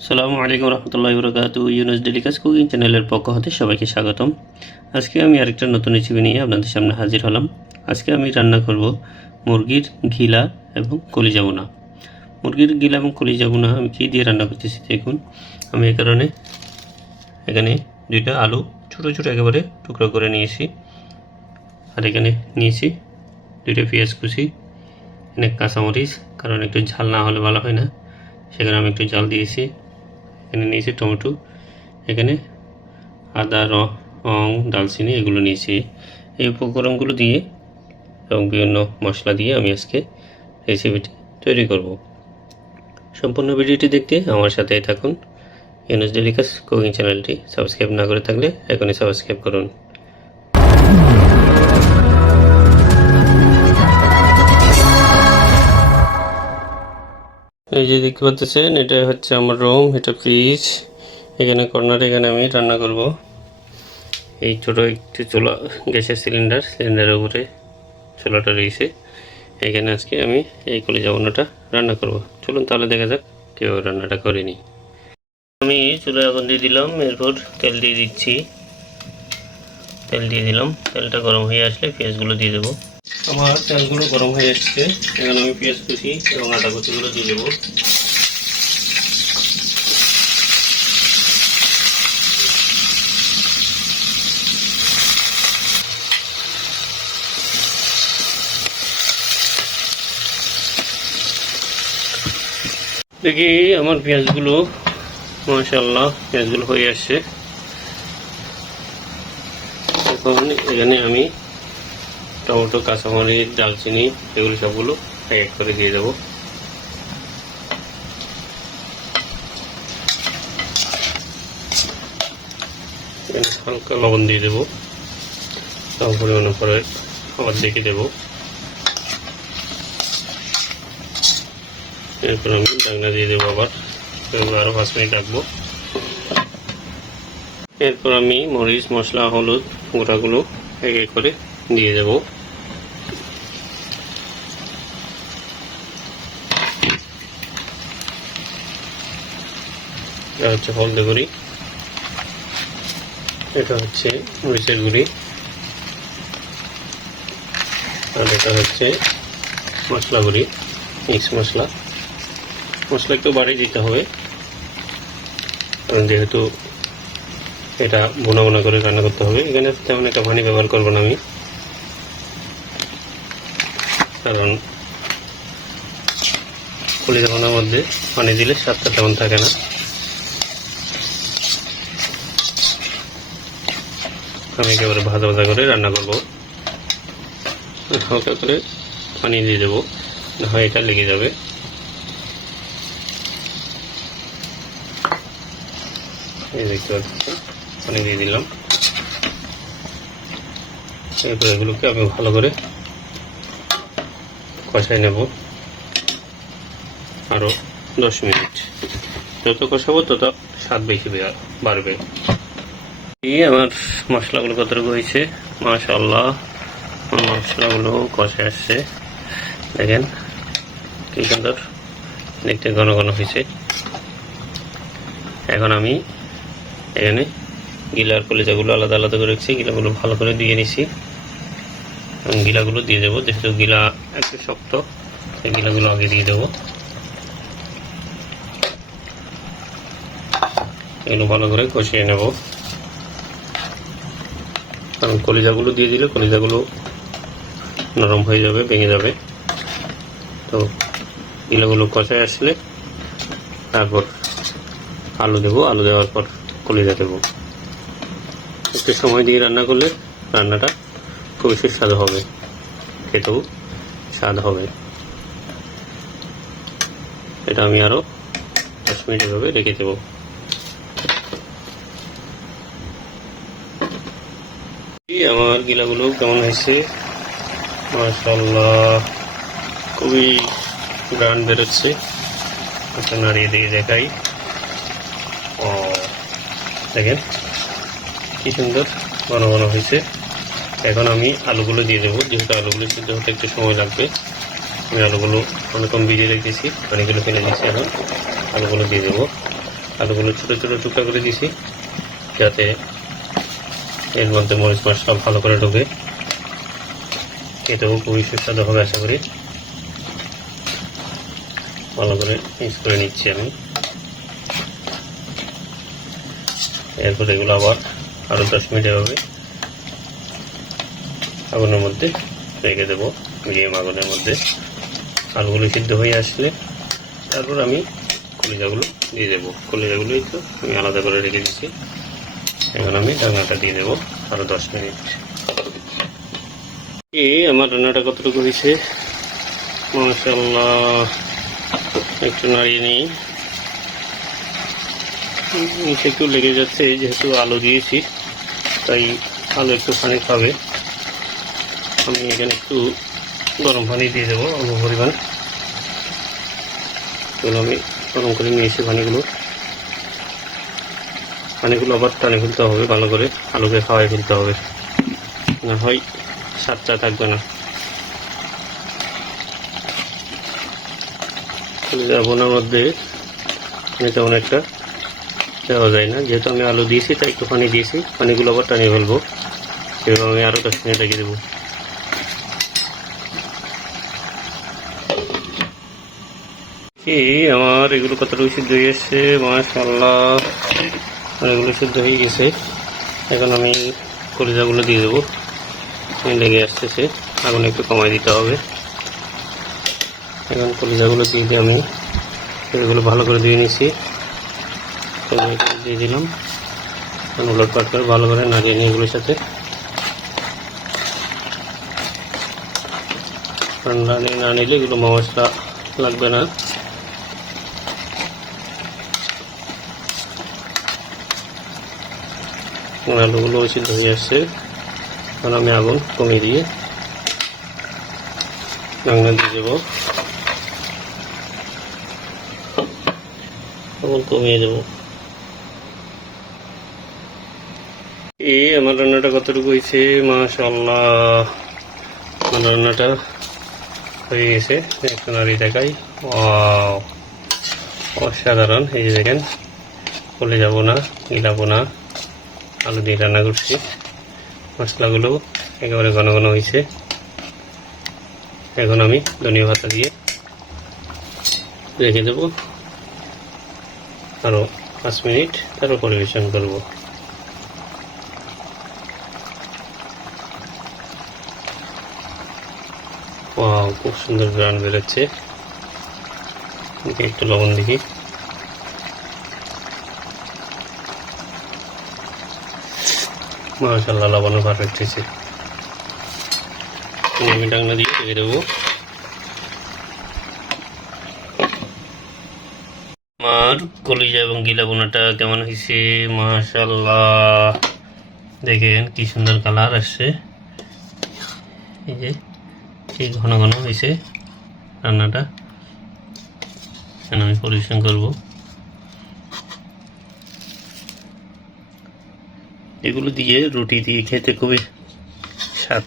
আসসালামু আলাইকুম রহমতুল্লাহি ওয়া বারাকাতুহু। ইউনুস ডেলিকাস কুকিং চ্যানেলের পক্ষ হতে সবাইকে স্বাগতম। আজকে আমি আরেকটা নতুন রেসিপি নিয়ে আপনাদের সামনে হাজির হলাম। আজকে আমি রান্না করব মুরগির ঘিলা এবং কলিজা ভুনা। মুরগির ঘিলা এবং কলিজা ভুনা আমি কী দিয়ে রান্না করতেছি দেখুন। আমি এই কারণে এখানে দুইটা আলু ছোটো ছোটো একেবারে টুকরো করে নিয়েছি, আর এখানে নিয়েছি দুইটা পেঁয়াজ কুচি, এখানে কাঁচামরিচ, কারণ একটু ঝাল না হলে ভালো হয় না, সেখানে আমি একটু ঝাল দিয়েছি। এখানে নিয়েছি টমেটো, এখানে আদা, রং, দালচিনি এগুলো নিয়েছি। এই উপকরণগুলো দিয়ে এবং বিভিন্ন মশলা দিয়ে আমি আজকে রেসিপিটি তৈরি করব। সম্পূর্ণ ভিডিওটি দেখতে আমার সাথেই থাকুন। ইউনুস ডেলিকাস কুকিং চ্যানেলটি সাবস্ক্রাইব না করে থাকলে এখনই সাবস্ক্রাইব করুন। এই যে দেখতে পাচ্ছেন, এটা হচ্ছে আমার রুম, এটা ফ্রিজ, এখানে কর্নারে এখানে আমি রান্না করব। এই ছোটো একটি চুলা, গ্যাসের সিলিন্ডারের উপরে চুলাটা রয়েছে। এখানে আজকে আমি এই কলিজা ভুনাটা রান্না করব। চলুন তাহলে দেখা যাক কীভাবে রান্নাটা করে নিই। আমি চুলায় আগুন দিয়ে দিলাম, এরপর তেল দিয়ে দিচ্ছি। তেল দিয়ে দিলাম, তেলটা গরম হয়ে আসলে পেঁয়াজগুলো দিয়ে দেবো। আমার তেলগুলো গরম হয়ে আসছে, এখানে আমি পেঁয়াজ কুচি এবং আদা কুচিগুলো দিয়ে দেবো। দেখি আমার পেঁয়াজগুলো, মাশাআল্লাহ পেঁয়াজগুলো হয়ে আসছে। এখন এখানে আমি টমেটো, কাঁচামরিচ, দালচিনি এগুলো সবগুলো এক করে দিয়ে দেবো। হালকা লবণ দিয়ে দেবো, তারপরে পরে আবার দেখে দেবো। এরপর আমি ঢাকনা দিয়ে দেবো, আবার আরও 5 মিনিট রাখবো। এরপর আমি মরিচ, মশলা, হলুদ গুঁড়াগুলো এক এক করে দিয়ে দেবো। এটা হচ্ছে হলদে গুঁড়ি, এটা হচ্ছে মরিচের গুঁড়ি, আর এটা হচ্ছে মশলা গুঁড়ি, মিক্স মশলা। মশলা একটু বাড়িয়ে দিতে হবে, কারণ যেহেতু এটা ভুনা ভুনা করে রান্না করতে হবে। এখানে তেমন একটা পানি ব্যবহার করবো না আমি, কারণ কলিজা ভুনার মধ্যে পানি দিলে স্বাদটা তেমন থাকে না। আমি একেবারে ভাজা ভাজা করে রান্না করবো। হালকা করে পানি দিয়ে দেবো, না হয় এটা লেগে যাবে। এই দেখতে পাচ্ছি, পানি দিয়ে দিলাম। এরপর এগুলোকে আমি ভালো করে কষাই নেব আরও 10 মিনিট। যত কষাবো তত স্বাদ বেশি বাড়বে। আমার মশলাগুলো কতটুকু হয়েছে, মাশাআল্লাহ মশলাগুলো কষে আসছে। দেখেন কি সুন্দর দেখতে ঘন ঘন হয়েছে। এখন আমি এখানে গিলার কলিজাগুলো আলাদা আলাদা করে রেখেছি, গিলাগুলো ভালো করে দিয়ে নিছি এবং গিলাগুলো দিয়ে দেবো। যেহেতু গিলা একটু শক্ত, সেই গিলাগুলো আগে দিয়ে দেবো। এগুলো ভালো করে কষিয়ে নেব, কারণ কলিজাগুলো দিয়ে দিলে কলিজাগুলো নরম হয়ে যাবে, ভেঙে যাবে। তো গিলাগুলো কষায় আসলে তারপর আলু দেবো, আলু দেওয়ার পর কলিজা দেবো। একটু সময় দিয়ে রান্না করলে রান্নাটা খুবই সুস্বাদু হবে, খেতেও স্বাদ হবে। এটা আমি আরও 10 মিনিট এভাবে রেখে দেবো। আমার গিলাগুলো কেমন হয়েছে, মাশাআল্লাহ খুবই গান বেরোচ্ছে। একটা নাড়িয়ে দিয়ে দেখাই, ও দেখেন কি সুন্দর ঘন ঘন হয়েছে। এখন আমি আলুগুলো দিয়ে দেবো, যেহেতু আলুগুলো সিদ্ধ হতে একটু সময় লাগবে। আমি আলুগুলো অনেকক্ষণ ভিজিয়ে রেখেছি, পানিগুলো ফেলে দিচ্ছি। এখন আলুগুলো দিয়ে দেবো। আলুগুলো ছোটো ছোটো টুকরা করে দিছি যাতে এর মধ্যে মরিচ মশলা ভালো করে ঢোকে, খেতেও খুবই সুস্বাদু হবে আশা করি। ভালো করে মিক্স করে নিচ্ছি আমি। এরপর এগুলো আবার আরও 10 মিনিট এভাবে আগুনের মধ্যে রেখে দেবো, মিডিয়াম আগুনের মধ্যে। আলুগুলো সিদ্ধ হয়ে আসলে তারপর আমি কলিজাগুলো দিয়ে দেবো। কলিজাগুলো একটু আমি আলাদা করে রেখে দিচ্ছি। এখন আমি ঢাকনাটা দিয়ে দেবো আরও 10 মিনিট। আমার রান্নাটা কতটুকু হয়েছে মাশাআল্লাহ, একটু নাড়িয়ে নিই। নিচে একটু লেগে যাচ্ছে যেহেতু আলু দিয়েছি, তাই আলু একটু পানি খাবে। আমি এখানে একটু গরম পানি দিয়ে দেবো অল্প পরিমাণ। এগুলো আমি গরম করে নিয়েছি পানিগুলো আবার টানে ফেলতে হবে ভালো করে, আলুকে খাওয়াই ফেলতে হবে, না হয় স্বাদটা থাকবে না। বোনার মধ্যে তেমন একটা দেওয়া যায় না, যেহেতু আমি আলু দিয়েছি তাই একটু পানি দিয়েছি। পানিগুলো আবার টানিয়ে ফেলবো, এবার আমি আরও 10 মিনিট রেখে দেবো। আমার এগুলো কতটুকু সিদ্ধ হয়ে গেছে মাশাআল্লাহ, এগুলো সিদ্ধ হয়ে গেছে। এখন আমি কলিজাগুলো দিয়ে দেবো, লেগে আসতেছে, আগুন একটু কমাই দিতে হবে। এখন কলিজাগুলো দিয়ে আমি এগুলো ভালো করে ধুয়ে নিচ্ছি, দিয়ে দিলাম। উলট পাট করে ভালো করে নাড়িয়ে নিই এগুলোর সাথে। না নিলে এগুলো মশলা লাগবে না। আলুগুলো সিদ্ধ হয়ে আসছে, এখন আমি আগুন কমিয়ে দিয়ে ঢাকনা দিয়ে দেবো, আগুন কমিয়ে দেবো। আমার রান্নাটা কতটুকু হয়েছে মাশাআল্লাহ, আমার রান্নাটা হয়ে গেছে। একটু নাড়ি দেখাই, অসাধারণ। এই যে দেখেন, বলে যাবো না, গিলাবো না, আলু দিয়ে রান্না করছি। মশলাগুলো একেবারে ঘন ঘন হয়েছে। এখন আমি ধনিয়া পাতা দিয়ে রেখে দেবো আরও 5 মিনিট, তারপর পরিবেশন করব। খুব সুন্দর ঘ্রাণ বেরোচ্ছে। একটু লবণ দেখি, মাশাআল্লাহ লবণও পারফেক্ট হয়েছে। আমি ঢাকনা দিয়ে রেখে দেবো। আমার কলিজা এবং গিলা বোনাটা কেমন হয়েছে মাশাআল্লাহ, দেখেন কি সুন্দর কালার আসছে। এই যে ঠিক ঘন ঘন হয়েছে রান্নাটা। আমি পরিবেশন করব। এগুলো দিয়ে রুটি দিয়ে খেতে খুবই স্বাদ।